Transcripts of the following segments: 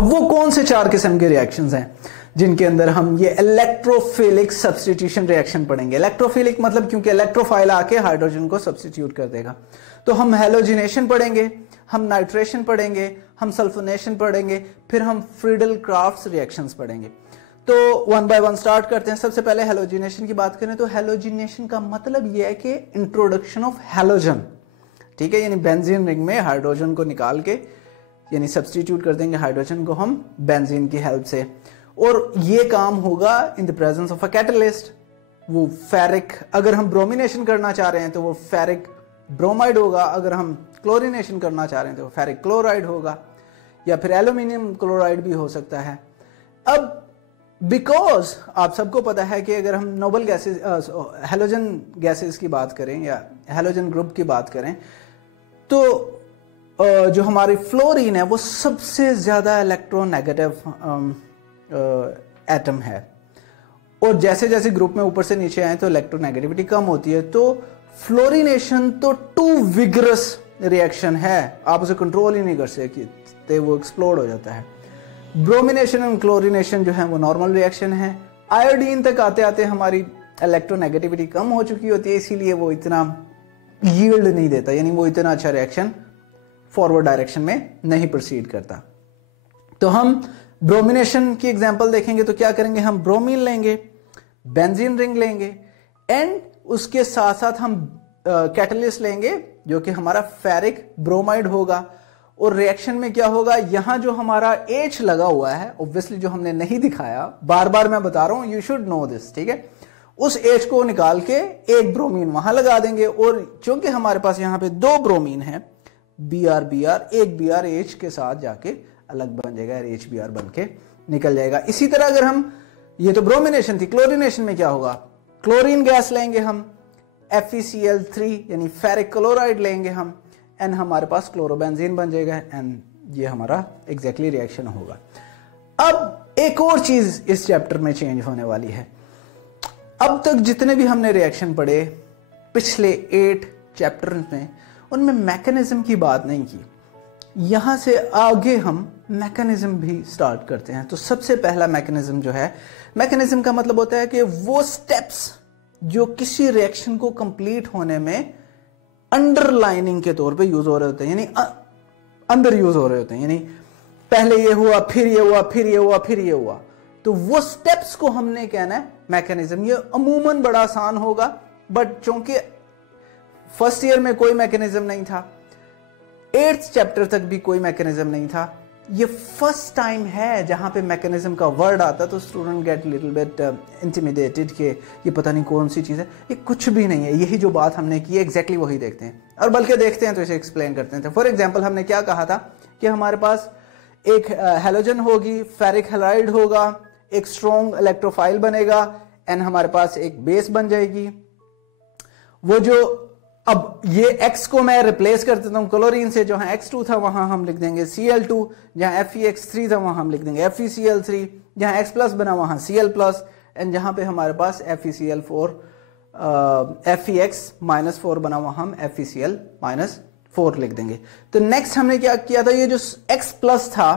अब वो कौन से 4 किस्म के रिएक्शंस हैं जिनके अंदर हम ये इलेक्ट्रोफिलिक सब्स्टिट्यूशन रिएक्शन पढ़ेंगे। इलेक्ट्रोफिलिक मतलब क्योंकि इलेक्ट्रोफाइल आके हाइड्रोजन को सब्स्टिट्यूट कर देगा। तो हम हैलोजिनेशन पढ़ेंगे, हम नाइट्रेशन पढ़ेंगे, हम सल्फोनेशन पढ़ेंगे, फिर हम फ्रीडल क्राफ्ट्स रिएक्शंस पढ़ेंगे। तो 1 बाय 1 स्टार्ट करते हैं। सबसे पहले हैलोजिनेशन की बात करें तो हैलोजिनेशन का मतलब यह है कि इंट्रोडक्शन ऑफ हैलोजन, ठीक है, यानी बेंजीन रिंग में हाइड्रोजन को निकाल के यानी सब्स्टिट्यूट कर देंगे हाइड्रोजन को हम बेंजीन की हेल्प से, और ये काम होगा in the presence of a catalyst. वो फेरिक, अगर हम ब्रोमिनेशन करना चाह रहे हैं तो वो फेरिक ब्रोमाइड होगा, अगर हम क्लोरिनेशन करना चाह रहे हैं तो वो फेरिक क्लोराइड होगा, या फिर एल्यूमिनियम क्लोराइड भी हो सकता है। अब बिकॉज आप सबको पता है कि अगर हम नोबल गैसेस हैलोजन गैसेस की बात करें या हैलोजन ग्रुप की बात करें तो जो हमारी फ्लोरीन है वो सबसे ज्यादा इलेक्ट्रोनेगेटिव एटम है, और जैसे जैसे ग्रुप में ऊपर से नीचे आए तो इलेक्ट्रोनेगेटिविटी कम होती है। तो फ्लोरिनेशन तो टू विगरस रिएक्शन है, आप उसे कंट्रोल ही नहीं कर सकते, वो एक्सप्लोड हो जाता है। ब्रोमिनेशन और क्लोरिनेशन जो है वो नॉर्मल रिएक्शन है। आयोडीन तक आते आते हमारी इलेक्ट्रोनेगेटिविटी कम हो चुकी होती है, इसीलिए वो इतना यील्ड नहीं देता, यानी वो इतना अच्छा रिएक्शन फॉरवर्ड डायरेक्शन में नहीं प्रोसीड करता। तो हम ब्रोमिनेशन की एग्जांपल देखेंगे तो क्या करेंगे, हम ब्रोमीन लेंगे, बेंजीन रिंग लेंगे, एंड उसके साथ साथ हम कैटलिस्ट लेंगे जो कि हमारा फेरिक ब्रोमाइड होगा। और रिएक्शन में क्या होगा, यहां जो हमारा H लगा हुआ है, ऑब्वियसली जो हमने नहीं दिखाया, बार बार मैं बता रहा हूं, यू शुड नो दिस, ठीक है, उस H को निकाल के एक ब्रोमीन वहां लगा देंगे, और चूंकि हमारे पास यहां पे 2 ब्रोमीन है, Br Br, एक Br H के साथ जाके अलग बन जाएगा, HBr बन के निकल जाएगा। इसी तरह अगर हम, ये तो ब्रोमिनेशन थी, क्लोरिनेशन में क्या होगा, क्लोरीन गैस लेंगे हम, FeCl3 यानी फेरिक क्लोराइड लेंगे हम, एंड हमारे पास क्लोरोबेंजीन बन जाएगा, एंड ये हमारा एग्जैक्टली रिएक्शन होगा। अब एक और चीज इस चैप्टर में चेंज होने वाली है। अब तक जितने भी हमने रिएक्शन पढ़े पिछले 8 चैप्टर में, उनमें मैकेनिज्म की बात नहीं की। यहां से आगे हम मैकेनिज्म भी स्टार्ट करते हैं। तो सबसे पहला मैकेनिज्म जो है, मैकेनिज्म का मतलब होता है कि वो स्टेप्स जो किसी रिएक्शन को कंप्लीट होने में अंडरलाइनिंग के तौर पे यूज हो रहे होते हैं, यानी अंदर यूज हो रहे होते हैं, यानी पहले ये हुआ, फिर ये हुआ, फिर ये हुआ, फिर ये हुआ, तो वो स्टेप्स को हमने कहना है मैकेनिज्म। ये अमूमन बड़ा आसान होगा, बट चूंकि फर्स्ट ईयर में कोई मैकेनिज्म नहीं था, 8th चैप्टर तक भी कोई मैकेनिज्म नहीं था, ये फर्स्ट टाइम है जहां पे मैकेनिज्म का वर्ड आता, तो student get little bit intimidated कि ये पता नहीं कौन सी चीज है। ये कुछ भी नहीं है, यही जो बात हमने की है एग्जैक्टली वही देखते हैं, और बल्कि देखते हैं तो इसे एक्सप्लेन करते हैं। फॉर एग्जांपल हमने क्या कहा था कि हमारे पास एक हैलोजन होगी, फेरिक हैलाइड होगा, एक स्ट्रॉन्ग इलेक्ट्रोफाइल बनेगा, एंड हमारे पास एक बेस बन जाएगी। वो जो, अब ये X को मैं रिप्लेस कर देता हूं क्लोरीन से, जहां X2 था वहां हम लिख देंगे Cl2, जहां FeX3 था वहां हम लिख देंगे FeCl3, जहां X प्लस बना वहां Cl प्लस, एंड जहां पे हमारे पास FeCl4 Fex-4 बना वहां हम FeCl-4 लिख देंगे। तो नेक्स्ट हमने क्या किया था, ये जो X प्लस था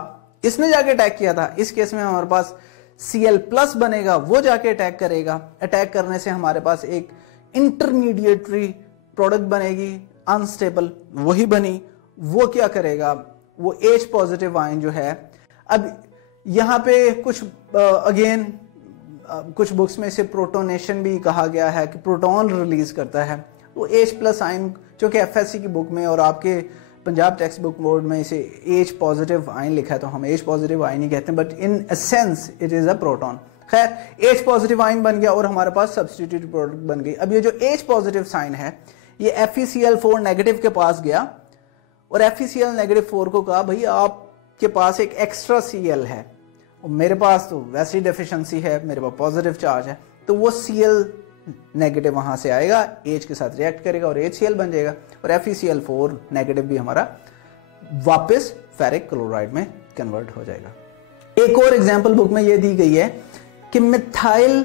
इसने जाके अटैक किया था, इस केस में हमारे पास Cl प्लस बनेगा, वो जाके अटैक करेगा। अटैक करने से हमारे पास एक इंटरमीडिएटरी प्रोडक्ट बनेगी, अनस्टेबल, वही बनी। वो क्या करेगा, वो H पॉजिटिव आयन जो है, अब यहां पे कुछ अगेन कुछ बुक्स में इसे प्रोटोनेशन भी कहा गया है कि प्रोटॉन रिलीज करता है। वो H प्लस आयन, चूंकि FSC की बुक में और आपके पंजाब टेक्स्ट बुक बोर्ड में इसे H पॉजिटिव आयन लिखा है, तो हम H पॉजिटिव आयन ही कहते हैं, but in essence it is a proton. खैर, H पॉजिटिव आयन बन गया और हमारे पास सब्स्टिट्यूट प्रोडक्ट बन गई। अब ये जो H पॉजिटिव साइन है, ये FeCl4 नेगेटिव के पास गया और FeCl-4 को कहा, भाई आपके पास एक एक्स्ट्रा Cl है और मेरे पास तो वैसी डेफिशिएंसी है, मेरे पास पॉजिटिव चार्ज है, तो वो Cl नेगेटिव वहां से आएगा, H के साथ रिएक्ट करेगा और HCl बन जाएगा, और FeCl4 नेगेटिव भी हमारा वापस फेरिक क्लोराइड में कन्वर्ट हो जाएगा। एक और एग्जांपल बुक में ये दी गई है कि मिथाइल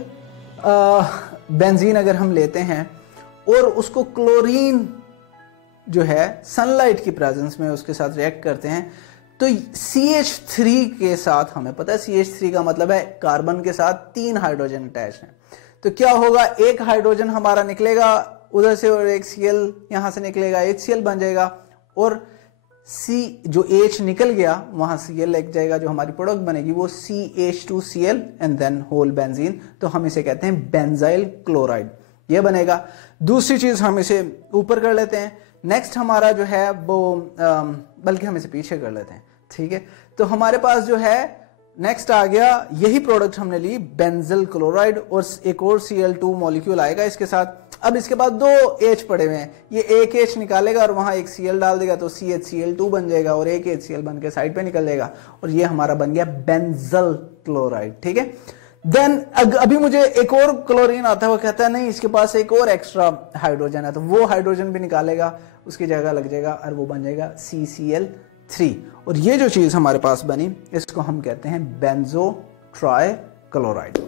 बेंजीन अगर हम लेते हैं और उसको क्लोरीन जो है सनलाइट की प्रेजेंस में उसके साथ रिएक्ट करते हैं, तो CH3 के साथ हमें पता है CH3 का मतलब है कार्बन के साथ 3 हाइड्रोजन अटैच हैं। तो क्या होगा, एक हाइड्रोजन हमारा निकलेगा उधर से और एक Cl यहां से निकलेगा, HCl बन जाएगा, और C जो H निकल गया वहां Cl लग जाएगा, जो हमारी प्रोडक्ट बनेगी वो CH2Cl and then whole benzene. तो हम इसे कहते हैं बेंजाइल क्लोराइड, ये बनेगा। दूसरी चीज हम इसे ऊपर कर लेते हैं। नेक्स्ट हमारा जो है वो बल्कि हम इसे पीछे कर लेते हैं, ठीक है। तो हमारे पास जो है नेक्स्ट आ गया, यही प्रोडक्ट हमने ली बेंजल क्लोराइड, और एक और Cl2 मॉलिक्यूल आएगा इसके साथ। अब इसके बाद 2 H पड़े हुए हैं, ये एक H निकालेगा और वहां एक Cl डाल देगा तो CHCl2 बन जाएगा, और एक HCl बन के साइड पे निकल जाएगा, और ये हमारा बन गया बेंजल क्लोराइड, ठीक है। देन अभी मुझे एक और क्लोरीन आता है, वो कहता है नहीं इसके पास एक और एक्स्ट्रा हाइड्रोजन है, तो वो हाइड्रोजन भी निकालेगा, उसकी जगह लग जाएगा और वो बन जाएगा CCl3। और ये जो चीज हमारे पास बनी इसको हम कहते हैं बेंजो ट्राइक्लोराइड।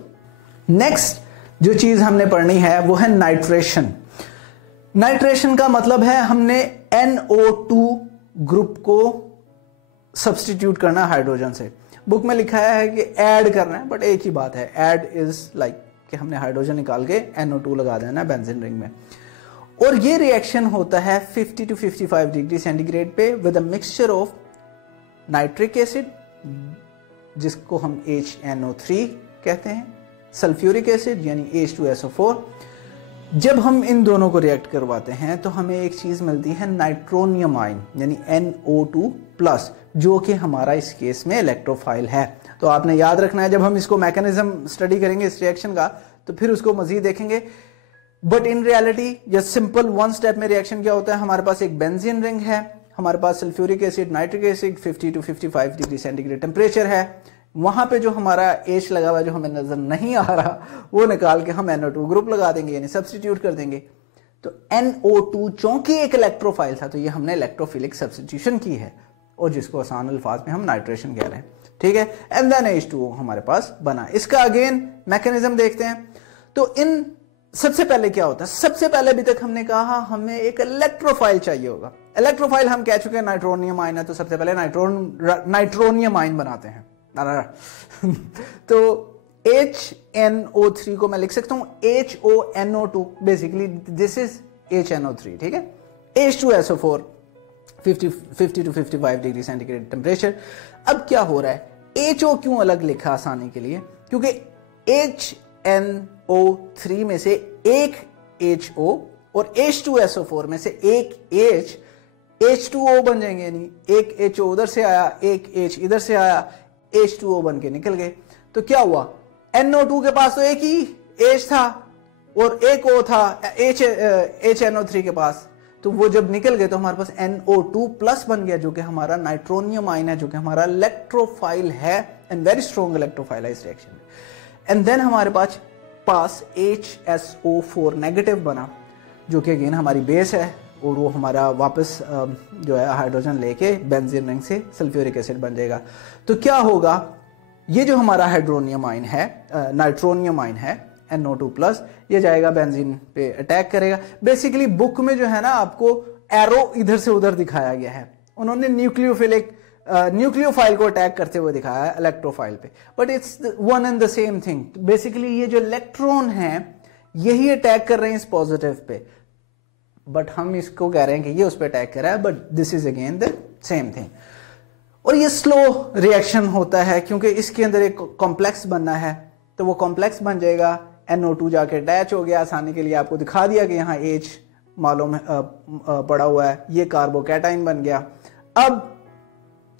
नेक्स्ट जो चीज हमने पढ़नी है वो है नाइट्रेशन। नाइट्रेशन का मतलब है हमने NO2 ग्रुप को सब्स्टिट्यूट करना हाइड्रोजन से। बुक में लिखा है कि ऐड करना है, बट एक ही बात है, ऐड इज लाइक कि हमने हाइड्रोजन निकाल के NO2 लगा देना है बेंजीन रिंग में। और ये रिएक्शन होता है 50 to 55 डिग्री सेंटीग्रेड पे with a mixture of nitric acid जिसको हम HNO3 कहते हैं, सल्फ्यूरिक एसिड यानी H2SO4। जब हम इन दोनों को रिएक्ट करवाते हैं तो हमें एक चीज मिलती है नाइट्रोनियम आयन यानी NO2+, जो कि हमारा इस केस में इलेक्ट्रोफाइल है। तो आपने याद रखना है, जब हम इसको मैकेनिज्म स्टडी करेंगे इस रिएक्शन का तो फिर उसको मजीद देखेंगे। But in reality just simple 1 step में रिएक्शन क्या होता है, हमारे पास एक बेंजीन रिंग है, हमारे पास sulphuric acid, nitric acid, 50 to 55 degree centigrade temperature है, वहां पे जो हमारा H लगा हुआ जो हमें नजर नहीं आ रहा वो निकाल के हम NO2 ग्रुप लगा देंगे यानी सब्स्टिट्यूट कर देंगे। तो NO2 चूंकि एक इलेक्ट्रोफाइल था तो ये हमने इलेक्ट्रोफिलिक सब्स्टिट्यूशन की है, और जिसको आसान अल्फाज में हम नाइट्रेशन कह रहे हैं, ठीक है। एंड देन H2O हमारे पास बना। इसका अगेन मैकेनिज्म देखते हैं। तो इन सबसे पहले क्या होता है, सबसे पहले अभी तक हमने कहा हमें एक इलेक्ट्रोफाइल चाहिए होगा। इलेक्ट्रोफाइल हम कह चुके हैं नाइट्रोनियम आयन है, तो सबसे पहले नाइट्रोनियम आयन बनाते हैं। तो HNO3 को मैं लिख सकता हूं HONO2, basically this is HNO3, ठीक है। H2SO4 50 to 55 degree centigrade temperature. अब क्या हो रहा है, HO क्यों अलग लिखा आसानी के लिए, क्योंकि HNO3 में से एक HO और H2SO4 में से एक H H2O बन जाएंगे, यानी एक HO उधर से आया, एक H इधर से आया, H2O बन के निकल गए। तो क्या हुआ, NO2 के पास तो एक ही H था और एक O था HNO3 के पास, तो वो जब निकल गए तो हमारे पास NO2+ बन गया, जो कि हमारा नाइट्रोनियम आयन है, जो कि हमारा इलेक्ट्रोफाइल है एंड वेरी स्ट्रॉन्ग इलेक्ट्रोफाइल है इस रिएक्शन में। एंड देन हमारे पास HSO4 नेगेटिव बना, जो कि अगेन हमारी बेस है, और वो हमारा वापस जो है हाइड्रोजन लेके बेंजीन रिंग से सल्फ्यूरिक एसिड बन जाएगा। तो क्या होगा, ये जो हमारा हाइड्रोनियम आयन है, नाइट्रोनियम आयन है NO2+, ये जाएगा बेंजीन पे अटैक करेगा। बेसिकली बुक में जो है ना आपको एरो इधर से उधर दिखाया गया है, उन्होंने न्यूक्लियोफाइल को अटैक करते हुए दिखाया है इलेक्ट्रोफाइल पे, but it's one and the same thing. Basically ये जो इलेक्ट्रॉन है यही अटैक कर रहे हैं इस पॉजिटिव पे, बट हम इसको कह रहे हैं कि ये उस पर अटैक कर रहा है, but this is again the same thing. और ये स्लो रिएक्शन होता है क्योंकि इसके अंदर एक कॉम्प्लेक्स बनना है, तो वो कॉम्प्लेक्स बन जाएगा, NO2 जाके अटैच हो गया। आसानी के लिए आपको दिखा दिया कि यहाँ H मालूम पड़ा हुआ है, ये कार्बोकैटाइन बन गया। अब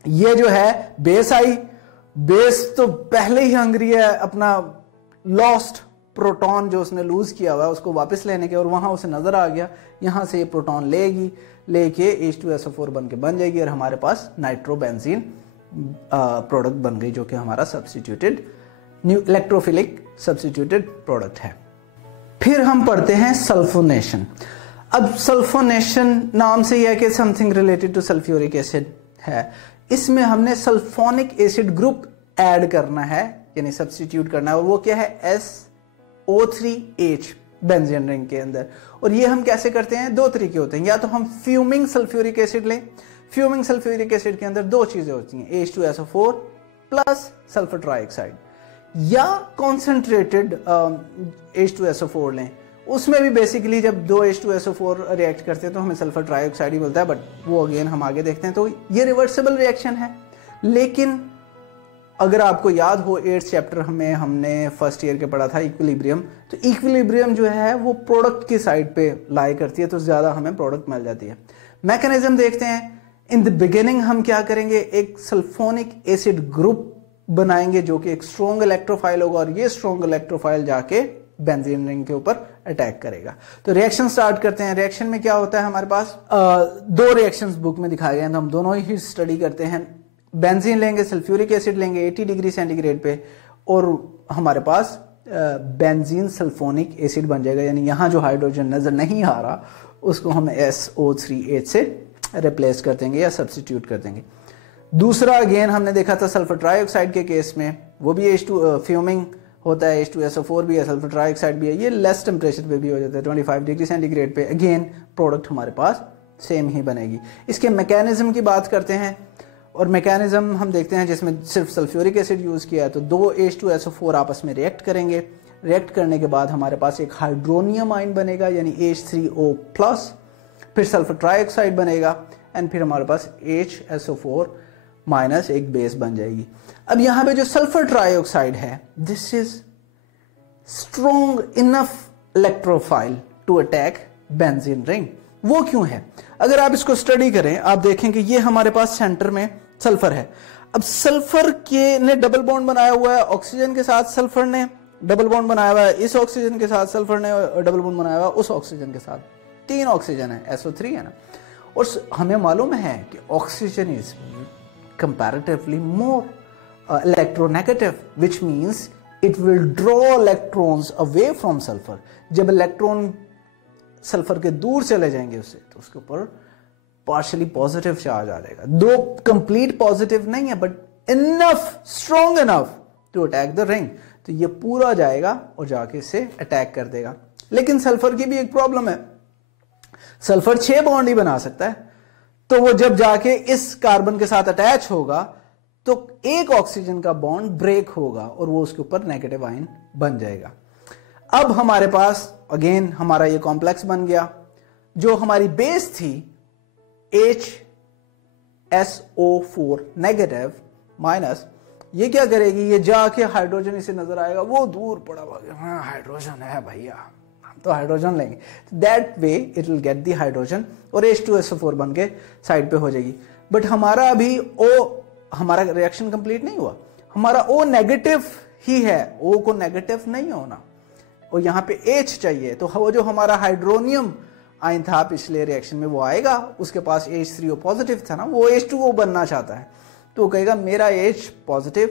ये जो है बेस आई, बेस तो पहले ही हंग्री है अपना लॉस्ट प्रोटॉन जो उसने लूज किया हुआ है उसको वापस लेने के, और वहां उसे नजर आ गया यहाँ से ये प्रोटॉन लेके H2SO4 बन के बन जाएगी, और हमारे पास नाइट्रोबेंजीन प्रोडक्ट बन गई, जो कि हमारा सब्स्टिट्यूटेड इलेक्ट्रोफिलिक सब्स्टिट्यूटेड प्रोडक्ट है। फिर हम पढ़ते हैं सल्फोनेशन। अब सल्फोनेशन नाम से यह कि something related to sulphuric acid है, इसमें हमने सल्फोनिक एसिड ग्रुप ऐड करना है यानी सब्स्टिट्यूट करना है, और वो क्या है SO3H बेंजीन रिंग के अंदर। और ये हम कैसे करते हैं, 2 तरीके होते हैं, या तो हम फ्यूमिंग सल्फ्यूरिक एसिड लें। फ्यूमिंग सल्फ्यूरिक एसिड के अंदर दो चीजें होती हैं, H2SO4 प्लस सल्फर ट्राइऑक्साइड, या कॉन्सेंट्रेटेड H2SO4 लें, उसमें भी बेसिकली जब दो H2SO4 रिएक्ट करते हैं तो हमें सल्फर ट्राइऑक्साइड ही मिलता है, बट वो अगेन हम आगे देखते हैं। तो ये रिवर्सिबल रिएक्शन है। लेकिन अगर आपको याद हो 8th चैप्टर में हमने फर्स्ट ईयर के पढ़ा था इक्विलिब्रियम, तो इक्विलिब्रियम जो है वो प्रोडक्ट की साइड पे लाई करती है, तो ज्यादा हमें प्रोडक्ट मिल जाती है। मैकेनिज्म देखते हैं। इन द बिगिनिंग हम क्या करेंगे, एक सल्फोनिक एसिड ग्रुप बनाएंगे जो कि एक स्ट्रॉन्ग इलेक्ट्रोफाइल होगा, और ये स्ट्रॉन्ग इलेक्ट्रोफाइल जाके बेंजीन रिंग के ऊपर अटैक करेगा। तो रिएक्शन स्टार्ट करते हैं। रिएक्शन में क्या होता है, हमारे पास दो रिएक्शंस बुक में दिखाए गए हैं, तो हम दोनों ही स्टडी करते हैं। बेंजीन लेंगे, सल्फ्यूरिक एसिड लेंगे 80 डिग्री सेंटीग्रेड पे, और हमारे पास बेंजीन सल्फोनिक एसिड बन जाएगा। यानी यहां जो हाइड्रोजन नजर नहीं आ रहा उसको हम SO3H से रिप्लेस कर देंगे या सब्स्टिट्यूट कर देंगे। दूसरा अगेन हमने देखा था सल्फर ट्राइऑक्साइड के केस में, वो भी H2 फ्यूमिंग होता है, H2SO4 भी है, सल्फर ट्राइऑक्साइड भी है। ये लेस टेम्परेचर पे भी हो जाता है, 25 डिग्री सेंटीग्रेड पे। अगेन प्रोडक्ट हमारे पास सेम ही बनेगी। इसके मैकेनिज्म की बात करते हैं, और मैकेनिज्म हम देखते हैं जिसमें सिर्फ सल्फ्यूरिक एसिड यूज किया है। तो दो H2SO4 आपस में रिएक्ट करेंगे। रिएक्ट करने के बाद हमारे पास एक हाइड्रोनियम आयन बनेगा, यानी H3O+, फिर सल्फर ट्राइऑक्साइड बनेगा, एंड फिर हमारे पास HSO4- एक बेस बन जाएगी। अब यहां पे जो सल्फर ट्राइऑक्साइड है, this is strong enough electrophile to attack benzene ring. वो क्यों है? अगर आप इसको स्टडी करें, आप देखें कि ये हमारे पास सेंटर में सल्फर है। अब सल्फर के ने डबल बॉन्ड बनाया हुआ है ऑक्सीजन के साथ, सल्फर ने डबल बॉन्ड बनाया हुआ है इस ऑक्सीजन के साथ, सल्फर ने डबल बॉन्ड बनाया हुआ है उस ऑक्सीजन के साथ। 3 ऑक्सीजन है, SO3 है ना। और हमें मालूम है कि oxygen is comparatively more electronegative, which means it will draw electrons away from sulphur. जब इलेक्ट्रॉन सल्फर के दूर चले जाएंगे उससे, तो उसके ऊपर पार्शियली पॉजिटिव चार्ज आ जाएगा। दो कंप्लीट पॉजिटिव नहीं है, but enough, strong enough to attack the ring. तो ये पूरा जाएगा और जाके इसे अटैक कर देगा। लेकिन सल्फर की भी एक प्रॉब्लम है, सल्फर 6 बॉन्ड ही बना सकता है। तो वो जब जाके इस कार्बन के साथ अटैच होगा तो एक ऑक्सीजन का बॉन्ड ब्रेक होगा और वो उसके ऊपर नेगेटिव आयन बन जाएगा। अब हमारे पास अगेन हमारा ये कॉम्प्लेक्स बन गया। जो हमारी बेस थी HSO4- माइनस, ये क्या करेगी, ये जाके हाइड्रोजन इसे नजर आएगा, वो दूर पड़ा हुआ, हाँ हाइड्रोजन है भैया, हम तो हाइड्रोजन लेंगे। That way it will get the hydrogen और H2SO4 बन के साइड पे हो जाएगी। बट हमारा अभी हमारा रिएक्शन कंप्लीट नहीं हुआ, हमारा O नेगेटिव ही है, O को नेगेटिव नहीं होना, और यहाँ पे H चाहिए। तो वो जो हमारा हाइड्रोनियम आयन था पिछले रिएक्शन में वो आएगा, उसके पास H3O पॉजिटिव था ना, वो H2O बनना चाहता है, तो वो कहेगा मेरा H पॉजिटिव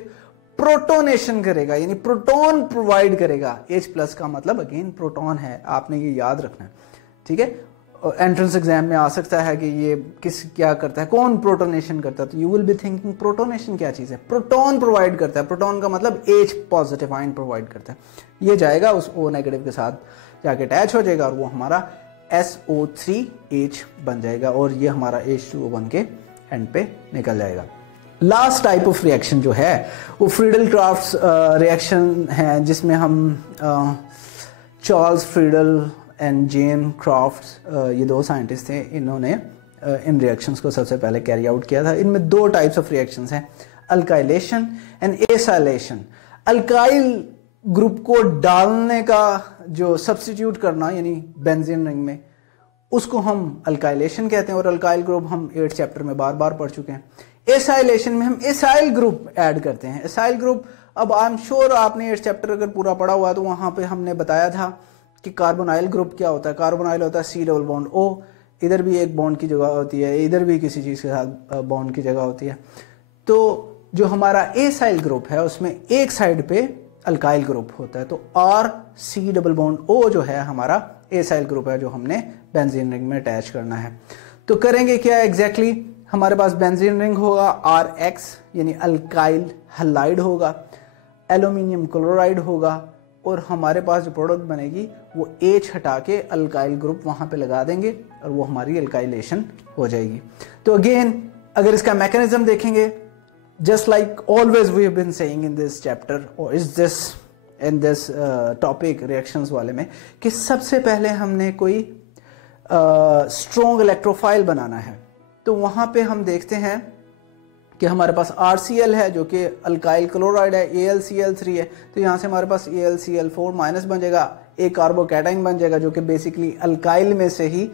प्रोटोनेशन करेगा, यानी प्रोटॉन प्रोवाइड करेगा। H+ का मतलब अगेन प्रोटॉन है, आपने ये याद रखना है, ठीक है। एंट्रेंस एग्जाम में आ सकता है कि ये क्या करता है, कौन प्रोटोनेशन करता है, तो you will be thinking protonation क्या चीज है। प्रोटॉन प्रोवाइड करता है, प्रोटॉन का मतलब H पॉजिटिव आयन प्रोवाइड करता है। ये जाएगा उस O नेगेटिव के साथ जाके अटैच हो जाएगा और वो हमारा SO3H बन जाएगा, और ये हमारा H2O बन के एंड पे निकल जाएगा। लास्ट टाइप ऑफ रिएक्शन जो है वो फ्रीडल क्राफ्ट रिएक्शन है, जिसमें हम Charles Friedel and James Crafts, ये दो साइंटिस्ट थे, इन्होंने इन रिएक्शंस को सबसे पहले कैरी आउट किया था। इनमें 2 टाइप्स ऑफ रिएक्शंस हैं, alkylation and acylation. Alkyl group को डालने का जो सब्स्टिट्यूट करना, यानी बेंजीन रिंग में, उसको हम अल्काइलेशन कहते हैं, और अल्काइल ग्रुप हम 8th चैप्टर में बार बार पढ़ चुके हैं। एसाइलेशन में हम एसाइल ग्रुप ऐड करते हैं। एसाइल ग्रुप, अब आई एम श्योर आपने 8th चैप्टर अगर पूरा पढ़ा हुआ है तो वहां पे हमने बताया था कि कार्बोनाइल ग्रुप क्या होता है। कार्बोनाइल होता है C+O, इधर भी एक बॉन्ड की जगह होती है, इधर भी किसी चीज के साथ बॉन्ड की जगह होती है। तो जो हमारा एसाइल ग्रुप है उसमें एक साइड पे अल्काइल ग्रुप होता है, तो RC+O जो है हमारा एसाइल ग्रुप है जो हमने बेंजीन रिंग में अटैच करना है। तो करेंगे क्या एग्जैक्टली, हमारे पास बेंजीन रिंग होगा, RX यानी अल्काइल हलाइड होगा, एल्यूमिनियम क्लोराइड होगा, और हमारे पास जो प्रोडक्ट बनेगी वो H हटा के अल्काइल ग्रुप वहाँ पे लगा देंगे और वो हमारी अल्काइलेशन हो जाएगी। तो अगेन अगर इसका मैकेनिज्म देखेंगे, just like always we have been saying in this chapter और इन दिस टॉपिक रिएक्शंस वाले में, कि सबसे पहले हमने कोई स्ट्रॉन्ग इलेक्ट्रोफाइल बनाना है। तो वहाँ पे हम देखते हैं कि हमारे पास RCl है जो कि अल्काइल क्लोराइड है, AlCl3 है, तो यहाँ से हमारे पास AlCl4 माइनस बन जाएगा, एक कार्बोकैटाइन बन जाएगा जो कि बेसिकली अल्काइल में से ही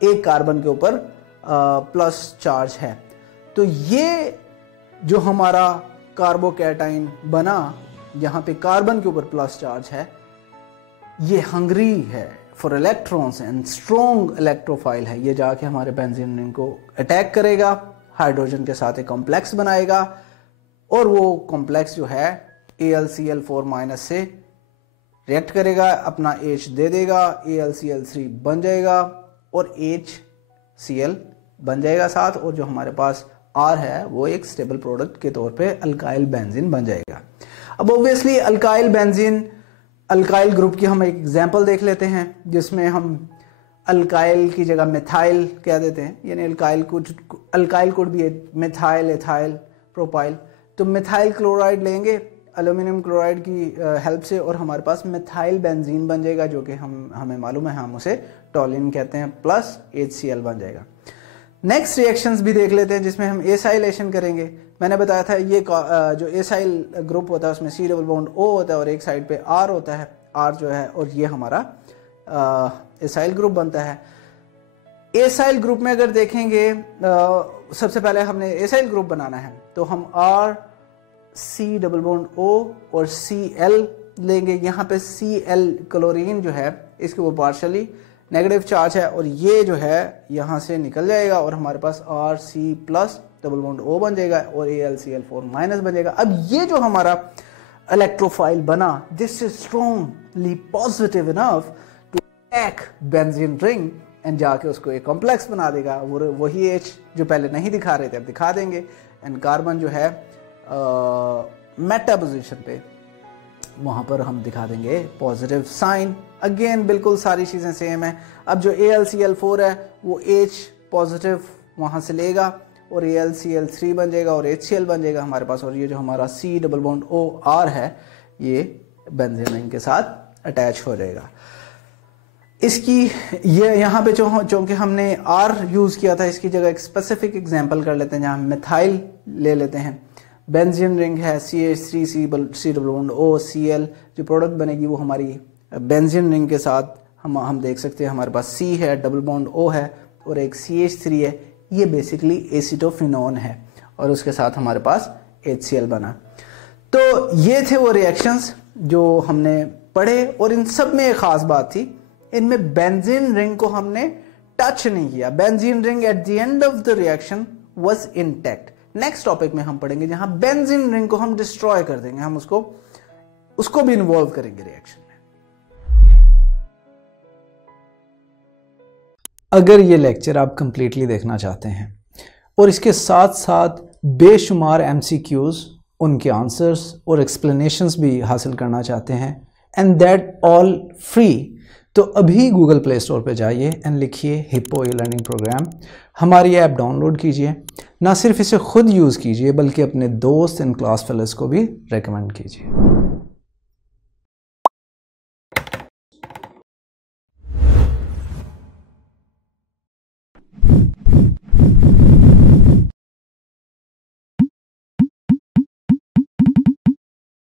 एक कार्बन के ऊपर प्लस चार्ज है। तो ये जो हमारा कार्बोकैटाइन बना यहाँ पे कार्बन के ऊपर प्लस चार्ज है, ये हंग्री है for electrons and strong electrophile है। ये जाके हमारे बेंजीन रिंग को अटैक करेगा, हाइड्रोजन के साथ एक कॉम्प्लेक्स बनाएगा और वो कॉम्प्लेक्स जो है AlCl4 माइनस से रिएक्ट करेगा, अपना H दे देगा, AlCl3 बन जाएगा और HCl बन जाएगा साथ, और जो हमारे पास R है वो एक स्टेबल प्रोडक्ट के तौर पे अल्काइल बेंजीन बन जाएगा। अब obviously alkyl benzene, alkyl group की हम एक एग्जांपल देख लेते हैं जिसमें हम अल्काइल की जगह मिथाइल कह देते हैं, यानी अल्काइल कुड भी मिथाइल, एथाइल, प्रोपाइल। तो मिथाइल क्लोराइड लेंगे एल्यूमिनियम क्लोराइड की हेल्प से और हमारे पास मिथाइल बेंजीन बन जाएगा जो कि हमें मालूम है, हम उसे टॉलिन कहते हैं, प्लस HCl बन जाएगा। नेक्स्ट रिएक्शंस भी देख लेते हैं जिसमें हम एसाइलेशन करेंगे। मैंने बताया था ये जो एसाइल ग्रुप होता है उसमें C डबल बॉन्ड O होता है और एक साइड पे R होता है, R जो है, और ये हमारा एसाइल ग्रुप बनता है। एसाइल ग्रुप में अगर देखेंगे सबसे पहले हमने एसाइल ग्रुप बनाना है तो हम R C double bond O और Cl लेंगे। यहाँ पे Cl क्लोरीन जो है इसके वो पार्शली नेगेटिव चार्ज है और ये जो है यहाँ से निकल जाएगा और हमारे पास RC plus double bond O बन जाएगा और AlCl4 माइनस बन जाएगा। अब ये जो हमारा इलेक्ट्रोफाइल बना, this is strongly positive enough to attack benzene ring and जाके उसको एक कॉम्प्लेक्स बना देगा। वही H जो पहले नहीं दिखा रहे थे अब दिखा देंगे, एंड कार्बन जो है मेटा पोजिशन पे वहाँ पर हम दिखा देंगे पॉजिटिव साइन। अगेन बिल्कुल सारी चीज़ें सेम है। अब जो AlCl4 है वो H पॉजिटिव वहाँ से लेगा और AlCl3 बन जाएगा और HCl बन जाएगा हमारे पास, और ये जो हमारा C double bond O R है ये बेंजीन रिंग के साथ अटैच हो जाएगा। इसकी ये यहाँ पे चूँकि हमने R यूज़ किया था, इसकी जगह एक स्पेसिफिक एग्जांपल कर लेते हैं जहाँ मिथाइल ले लेते हैं। बेंजीन रिंग है CH3 C double bond O Cl, जो प्रोडक्ट बनेगी वो हमारी बेंजीन रिंग के साथ हम देख सकते हैं हमारे पास C है, डबल बॉन्ड O है और एक CH3 है। ये बेसिकली एसिटोफिनोन है और उसके साथ हमारे पास HCl बना। तो ये थे वो रिएक्शंस जो हमने पढ़े और इन सब में एक खास बात थी, इनमें बेंजीन रिंग को हमने टच नहीं किया। Benzene ring at the end of the reaction was intact. Next topic में हम पढ़ेंगे जहां बेंजीन रिंग को हम डिस्ट्रॉय कर देंगे, हम उसको भी इन्वॉल्व करेंगे रिएक्शन में। अगर ये लेक्चर आप कंप्लीटली देखना चाहते हैं और इसके साथ साथ बेशुमार MCQs, उनके आंसर्स और एक्सप्लेनेशंस भी हासिल करना चाहते हैं, एंड दैट ऑल फ्री, तो अभी गूगल प्ले स्टोर पे जाइए एंड लिखिए हिप्पो ई-लर्निंग प्रोग्राम। हमारी ऐप डाउनलोड कीजिए, ना सिर्फ इसे खुद यूज़ कीजिए बल्कि अपने दोस्त एंड क्लास फेलोज़ को भी रेकमेंड कीजिए।